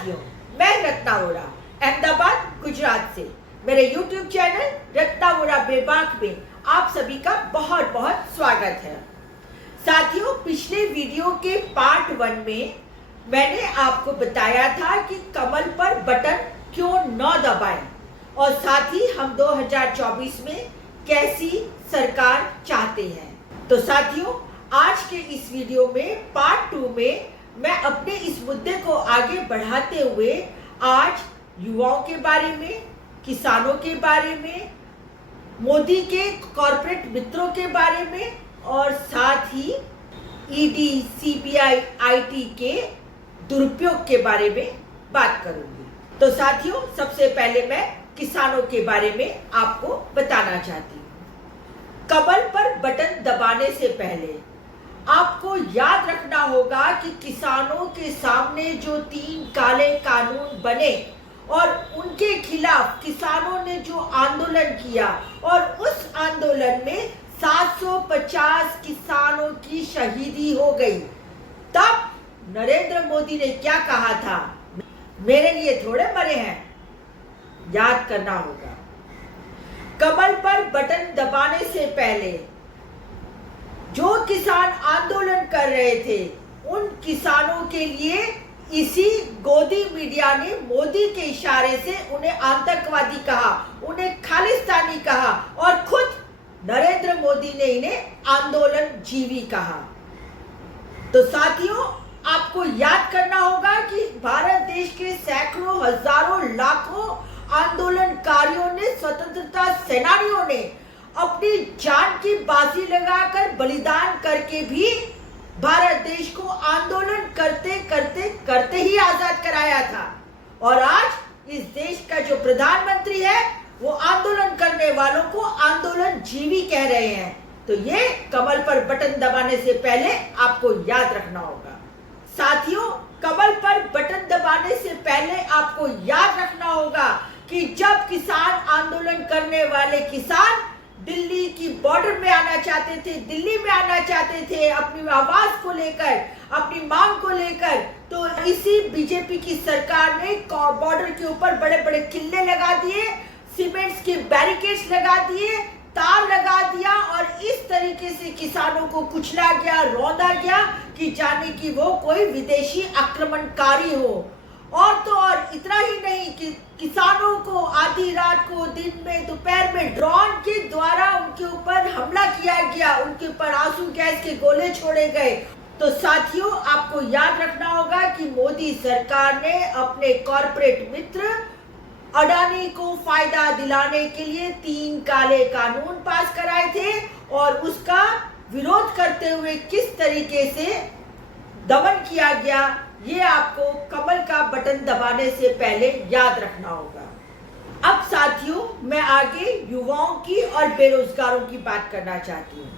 साथियों, मैं रत्ना वोरा अहमदाबाद गुजरात से मेरे YouTube चैनल रत्ना वोरा बेबाक में आप सभी का बहुत बहुत स्वागत है। साथियों, पिछले वीडियो के पार्ट 1 में मैंने आपको बताया था कि कमल पर बटन क्यों न दबाएं और साथ ही हम 2024 में कैसी सरकार चाहते हैं। तो साथियों, आज के इस वीडियो में पार्ट 2 में मैं अपने इस मुद्दे को आगे बढ़ाते हुए आज युवाओं के बारे में, किसानों के बारे में, मोदी के कॉर्पोरेट मित्रों के बारे में और साथ ही ईडी, सीबीआई, आईटी के दुरुपयोग के बारे में बात करूंगी। तो साथियों, सबसे पहले मैं किसानों के बारे में आपको बताना चाहती हूँ। कमल पर बटन दबाने से पहले आपको याद रखना होगा कि किसानों के सामने जो 3 काले कानून बने और उनके खिलाफ किसानों ने जो आंदोलन किया और उस आंदोलन में 750 किसानों की शहीदी हो गई, तब नरेंद्र मोदी ने क्या कहा था? मेरे लिए थोड़े मरे हैं, याद करना होगा। कमल पर बटन दबाने से पहले जो किसान आंदोलन कर रहे थे, उन किसानों के लिए इसी गोदी मीडिया ने मोदी के इशारे से उन्हें आतंकवादी कहा, उन्हें खालिस्तानी कहा और खुद नरेंद्र मोदी ने इन्हें आंदोलन जीवी कहा। तो साथियों, आपको याद करना होगा कि भारत देश के सैकड़ों, हजारों, लाखों आंदोलनकारियों ने, स्वतंत्रता सेनानियों ने अपनी जान की बाजी लगाकर, बलिदान करके भी भारत देश को आंदोलन करते ही आजाद कराया था। और आज इस देश का जो प्रधानमंत्री है वो आंदोलन करने वालों को आंदोलन जीवी कह रहे हैं। तो ये कमल पर बटन दबाने से पहले आपको याद रखना होगा। साथियों, कमल पर बटन दबाने से पहले आपको याद रखना होगा कि जब किसान आंदोलन करने वाले किसान दिल्ली की बॉर्डर में आना चाहते थे, दिल्ली में आना चाहते थे अपनी आवाज को लेकर, अपनी मांग को लेकर, तो इसी बीजेपी की सरकार ने बॉर्डर के ऊपर बड़े बड़े किले लगा दिए, सीमेंट्स के बैरिकेड्स लगा दिए, तार लगा दिया और इस तरीके से किसानों को कुचला गया, रौंदा गया कि जाने कि वो कोई विदेशी आक्रमणकारी हो। और तो और इतना ही नहीं कि किसानों को आधी रात को, दिन में, दोपहर में ड्रोन के द्वारा उनके ऊपर हमला किया गया, उनके ऊपर आंसू गैस के गोले छोड़े गए। तो साथियों, आपको याद रखना होगा कि मोदी सरकार ने अपने कॉर्पोरेट मित्र अडानी को फायदा दिलाने के लिए 3 काले कानून पास कराए थे और उसका विरोध करते हुए किस तरीके से दमन किया गया, ये आपको कमल का बटन दबाने से पहले याद रखना होगा। अब साथियों, मैं आगे युवाओं की और बेरोजगारों की बात करना चाहती हूँ।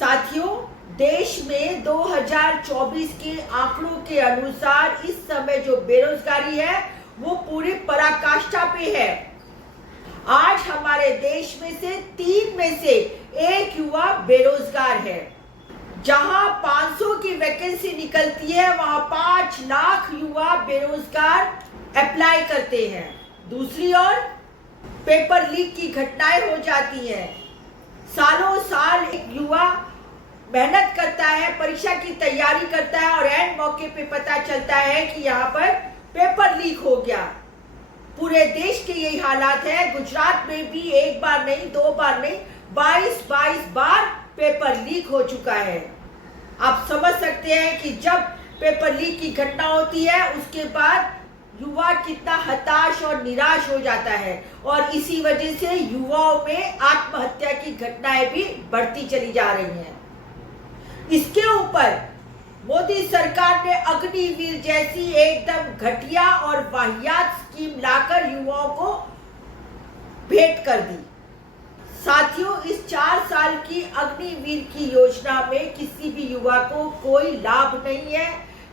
साथियों, देश में 2024 के आंकड़ों के अनुसार इस समय जो बेरोजगारी है वो पूरी पराकाष्ठा पे है। आज हमारे देश में से 3 में से 1 युवा बेरोजगार है। जहां 500 की वैकेंसी निकलती है, वहां 5 लाख युवा बेरोजगार अप्लाई करते हैं। दूसरी ओर पेपर लीक की घटनाएं हो जाती हैं। सालों साल एक युवा मेहनत करता है, परीक्षा की तैयारी करता है और एंड मौके पे पता चलता है कि यहाँ पर पेपर लीक हो गया। पूरे देश के यही हालात है। गुजरात में भी 1 बार नहीं, 2 बार नहीं, 22 बार पेपर लीक हो चुका है। आप समझ सकते हैं कि जब पेपर लीक की घटना होती है उसके बाद युवा कितना हताश और निराश हो जाता है और इसी वजह से युवाओं में आत्महत्या की घटनाएं भी बढ़ती चली जा रही हैं। इसके ऊपर मोदी सरकार ने अग्निवीर जैसी एकदम घटिया और वाहियात स्कीम लाकर युवाओं को भेंट कर दी। साथियों, इस 4 साल की अग्निवीर की योजना में किसी भी युवा को कोई लाभ नहीं है।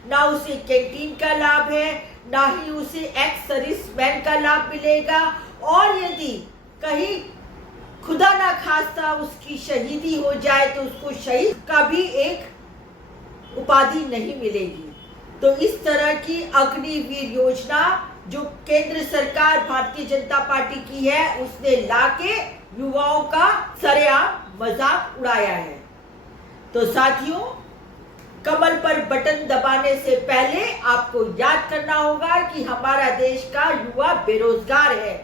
ना उसे कैंटीन का लाभ है, ना ही उसे एक्स सर्विसमैन का लाभ मिलेगा और यदि कहीं खुदा ना खास्ता उसकी शहीदी हो जाए तो उसको शहीद का भी एक उपाधि नहीं मिलेगी। तो इस तरह की अग्निवीर योजना जो केंद्र सरकार भारतीय जनता पार्टी की है, उसने लाके युवाओं का सरेआम मजाक उड़ाया है। तो साथियों, कमल पर बटन दबाने से पहले आपको याद करना होगा कि हमारा देश का युवा बेरोजगार है।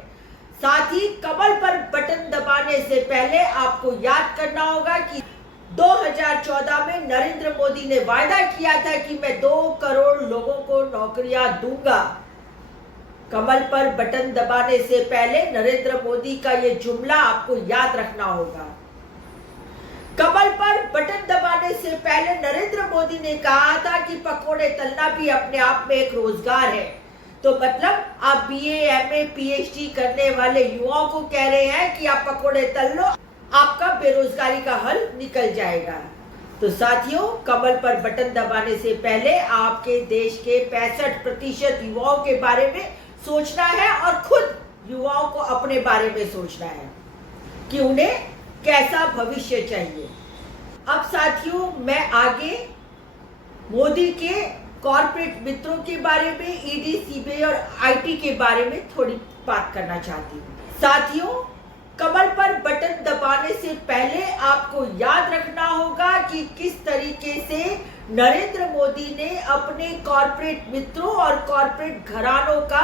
साथ ही कमल पर बटन दबाने से पहले आपको याद करना होगा कि 2014 में नरेंद्र मोदी ने वायदा किया था कि मैं 2 करोड़ लोगों को नौकरियां दूंगा। कमल पर बटन दबाने से पहले नरेंद्र मोदी का ये जुमला आपको याद रखना होगा। कमल पर बटन दबाने से पहले नरेंद्र मोदी ने कहा था कि पकोड़े तलना भी अपने आप में एक रोजगार है। तो मतलब आप बीए, एमए, पीएचडी करने वाले युवाओं को कह रहे हैं कि आप पकोड़े तल लो, आपका बेरोजगारी का हल निकल जाएगा। तो साथियों, कमल पर बटन दबाने से पहले आपके देश के 65% युवाओं के बारे में सोचना है और खुद युवाओं को अपने बारे में सोचना है कि उन्हें कैसा भविष्य चाहिए। अब साथियों, मैं आगे मोदी के कॉर्पोरेट मित्रों के बारे में, ईडी, सीबीआई और आईटी के बारे में थोड़ी बात करना चाहती हूँ। साथियों, कमल पर बटन दबाने से पहले आपको याद रखना होगा कि किस तरीके से नरेंद्र मोदी ने अपने कॉर्पोरेट मित्रों और कॉर्पोरेट घरानों का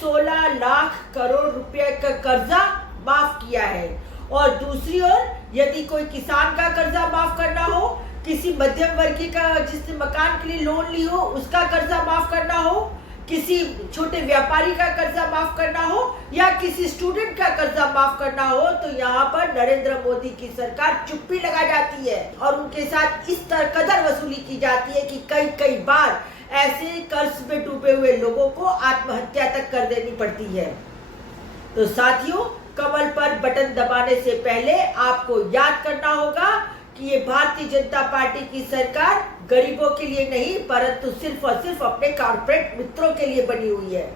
16 लाख करोड़ रुपए का कर्जा माफ किया है। और दूसरी ओर, यदि कोई किसान का कर्जा माफ करना हो, किसी मध्यम वर्गीय का जिसने मकान के लिए लोन ली हो उसका कर्जा माफ करना हो, किसी छोटे व्यापारी का कर्जा माफ करना हो या किसी स्टूडेंट का कर्जा माफ करना हो, तो यहाँ पर नरेंद्र मोदी की सरकार चुप्पी लगा जाती है और उनके साथ इस तरह कदर वसूली की जाती है कि कई बार ऐसे कर्ज में डूबे हुए लोगों को आत्महत्या तक कर देनी पड़ती है। तो साथियों, कमल पर बटन दबाने से पहले आपको याद करना होगा कि ये भारतीय जनता पार्टी की सरकार गरीबों के लिए नहीं, परंतु सिर्फ और सिर्फ अपने कॉर्पोरेट मित्रों के लिए बनी हुई है।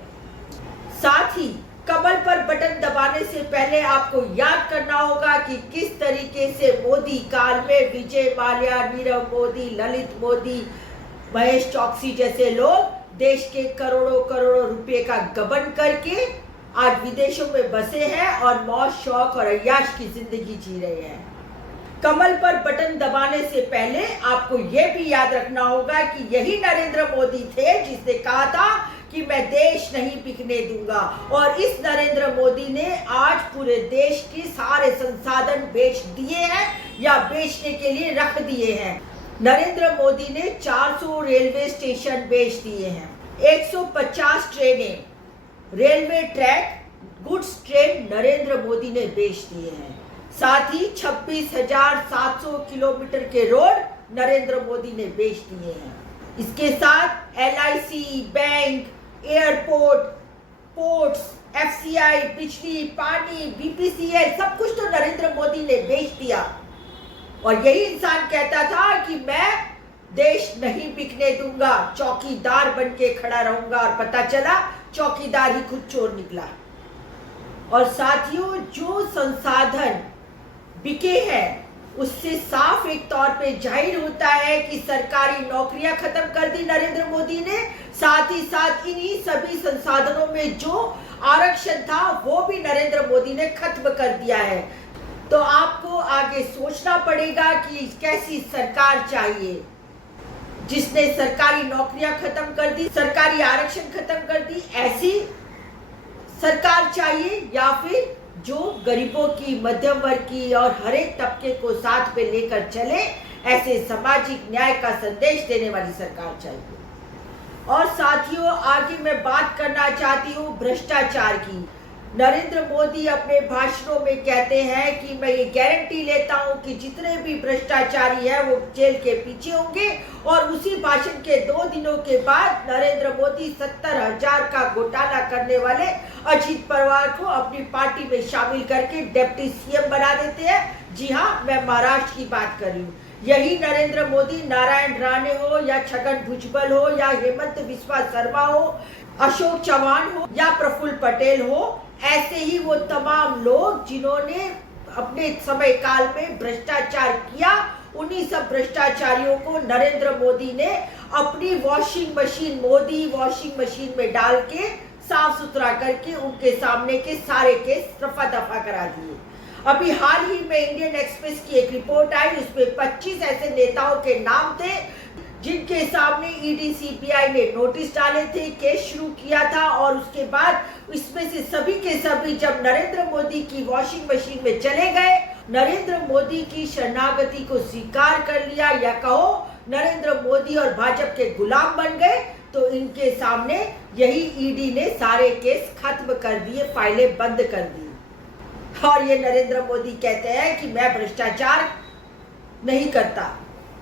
साथ ही कमल पर बटन दबाने से पहले आपको याद करना होगा कि किस तरीके से मोदी काल में विजय माल्या, नीरव मोदी, ललित मोदी, महेश चौकसी जैसे लोग देश के करोड़ों रुपए का गबन करके आज विदेशों में बसे हैं और मौज, शौक और अय्याश की जिंदगी जी रहे हैं। कमल पर बटन दबाने से पहले आपको यह भी याद रखना होगा कि यही नरेंद्र मोदी थे जिसने कहा था कि मैं देश नहीं बिकने दूंगा, और इस नरेंद्र मोदी ने आज पूरे देश के सारे संसाधन बेच दिए हैं या बेचने के लिए रख दिए हैं। नरेंद्र मोदी ने 400 रेलवे स्टेशन बेच दिए हैं, 150 ट्रेनें, railway track, goods train Narendra Modi ने बेच दिए हैं। साथ ही 26,700 किलोमीटर के रोड नरेंद्र मोदी ने बेच दिए हैं। इसके साथ LIC, bank, airport, ports, FCI, बिजली, पानी, BPCL सब कुछ तो नरेंद्र मोदी ने बेच दिया। और यही इंसान कहता था कि मैं देश नहीं बिकने दूंगा, चौकीदार बन के खड़ा रहूंगा, और पता चला चौकीदार ही खुद चोर निकला। और साथियों, जो संसाधन बिके हैं उससे साफ एक तौर पे जाहिर होता है कि सरकारी नौकरियां खत्म कर दी नरेंद्र मोदी ने, साथ ही साथ इन्हीं सभी संसाधनों में जो आरक्षण था वो भी नरेंद्र मोदी ने खत्म कर दिया है। तो आपको आगे सोचना पड़ेगा कि कैसी सरकार चाहिए जिसने सरकारी नौकरियां खत्म कर दी, सरकारी आरक्षण खत्म कर दी, ऐसी सरकार चाहिए या फिर जो गरीबों की, मध्यम वर्ग की और हर एक तबके को साथ में लेकर चले, ऐसे सामाजिक न्याय का संदेश देने वाली सरकार चाहिए। और साथियों, आगे मैं बात करना चाहती हूँ भ्रष्टाचार की। नरेंद्र मोदी अपने भाषणों में कहते हैं कि मैं ये गारंटी लेता हूं कि जितने भी भ्रष्टाचारी हैं वो जेल के पीछे होंगे, और उसी भाषण के 2 दिनों के बाद नरेंद्र मोदी 70,000 का घोटाला करने वाले अजीत पवार को अपनी पार्टी में शामिल करके डिप्टी CM बना देते हैं। जी हाँ, मैं महाराष्ट्र की बात कर रही हूँ। यही नरेंद्र मोदी नारायण राणे हो या छगन भुजबल हो या हेमंत बिस्वा शर्मा हो, अशोक चौहान हो या प्रफुल्ल पटेल हो, ऐसे ही वो तमाम लोग जिन्होंने अपने समय काल में भ्रष्टाचार किया उन्हीं सब भ्रष्टाचारियों को नरेंद्र मोदी ने अपनी washing machine, Modi washing machine में डाल के साफ सुथरा करके उनके सामने के सारे केस रफा दफा करा दिए। अभी हाल ही में इंडियन एक्सप्रेस की एक रिपोर्ट आई, उसमें 25 ऐसे नेताओं के नाम थे जिनके सामने ईडी सीबीआई ने नोटिस डाले थे, केस शुरू किया था, और उसके बाद इसमें से सभी के सभी जब नरेंद्र मोदी की वॉशिंग मशीन में चले गए, नरेंद्र मोदी की शरणागति को स्वीकार कर लिया, या कहो नरेंद्र मोदी और भाजपा के गुलाम बन गए, तो इनके सामने यही ईडी ने सारे केस खत्म कर दिए, फाइलें बंद कर दी। और ये नरेंद्र मोदी कहते हैं कि मैं भ्रष्टाचार नहीं करता,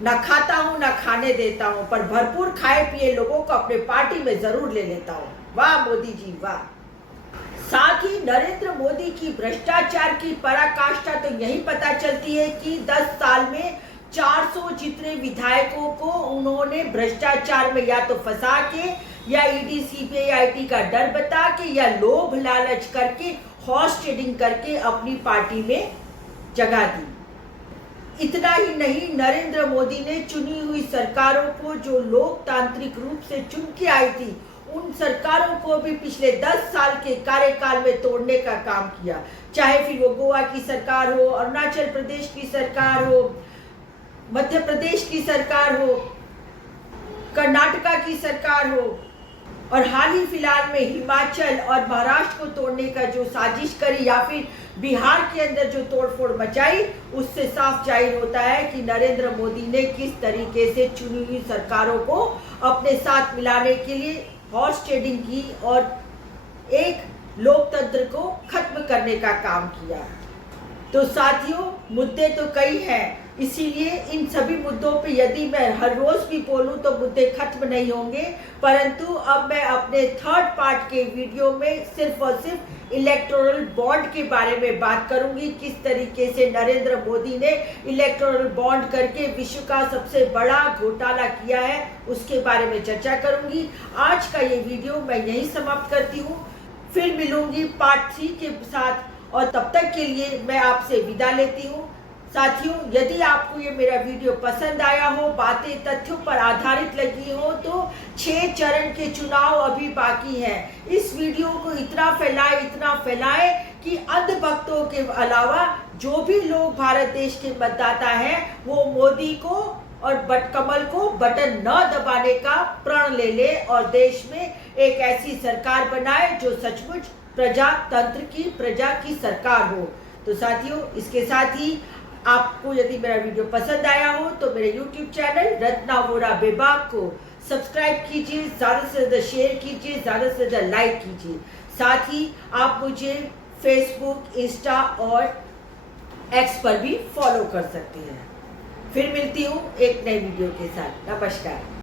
ना खाता हूं ना खाने देता हूं, पर भरपूर खाए पिए लोगों को अपने पार्टी में जरूर ले लेता हूं। वाह मोदी जी वाह। साथ ही नरेंद्र मोदी की भ्रष्टाचार की पराकाष्ठा तो यही पता चलती है कि 10 साल में 400 जितने विधायकों को उन्होंने भ्रष्टाचार में या तो फंसा के, या ईडी सीबीआई का डर बता के, या लोभ लालच करके, हॉर्स ट्रेडिंग करके अपनी पार्टी में जगह दी। इतना ही नहीं, नरेंद्र मोदी ने चुनी हुई सरकारों को जो लोकतांत्रिक रूप से चुन के आई थी, उन सरकारों को भी पिछले 10 साल के कार्यकाल में तोड़ने का काम किया। चाहे फिर वो गोवा की सरकार हो, अरुणाचल प्रदेश की सरकार हो, मध्य प्रदेश की सरकार हो, कर्नाटका की सरकार हो, और हाल ही फिलहाल में हिमाचल और महाराष्ट्र को तोड़ने का जो साजिश करी, या फिर बिहार के अंदर जो तोड़फोड़ मचाई, उससे साफ जाहिर होता है कि नरेंद्र मोदी ने किस तरीके से चुनी हुई सरकारों को अपने साथ मिलाने के लिए हॉर्स ट्रेडिंग की और एक लोकतंत्र को खत्म करने का काम किया। तो साथियों, मुद्दे तो कई हैं, इसीलिए इन सभी मुद्दों पे यदि मैं हर रोज भी बोलूं तो मुद्दे खत्म नहीं होंगे, परंतु अब मैं अपने थर्ड पार्ट के वीडियो में सिर्फ और सिर्फ इलेक्टोरल बॉन्ड के बारे में बात करूंगी। किस तरीके से नरेंद्र मोदी ने इलेक्टोरल बॉन्ड करके विश्व का सबसे बड़ा घोटाला किया है, उसके बारे में चर्चा करूंगी। आज का ये वीडियो मैं यहीं समाप्त करती हूँ, फिर मिलूंगी पार्ट 3 के साथ, और तब तक के लिए मैं आपसे विदा लेती हूँ। साथियों, यदि आपको ये मेरा वीडियो पसंद आया हो, बातें तथ्यों पर आधारित लगी हो, तो 6 चरण के चुनाव अभी बाकी हैं। इस वीडियो को इतना फैलाए कि अंधभक्तों के अलावा जो भी लोग भारत देश के मतदाता हैं, वो मोदी को और कमल को बटन न दबाने का प्रण ले ले और देश में एक ऐसी सरकार बनाए जो सचमुच प्रजा की सरकार हो। तो साथियों, इसके साथ ही आपको यदि मेरा वीडियो पसंद आया हो तो मेरे YouTube चैनल रत्ना वोरा बेबाक को सब्सक्राइब कीजिए, ज़्यादा से ज़्यादा शेयर कीजिए, ज़्यादा से ज़्यादा लाइक कीजिए। साथ ही आप मुझे फेसबुक, इंस्टा और एक्स पर भी फॉलो कर सकते हैं। फिर मिलती हूँ एक नई वीडियो के साथ। नमस्कार।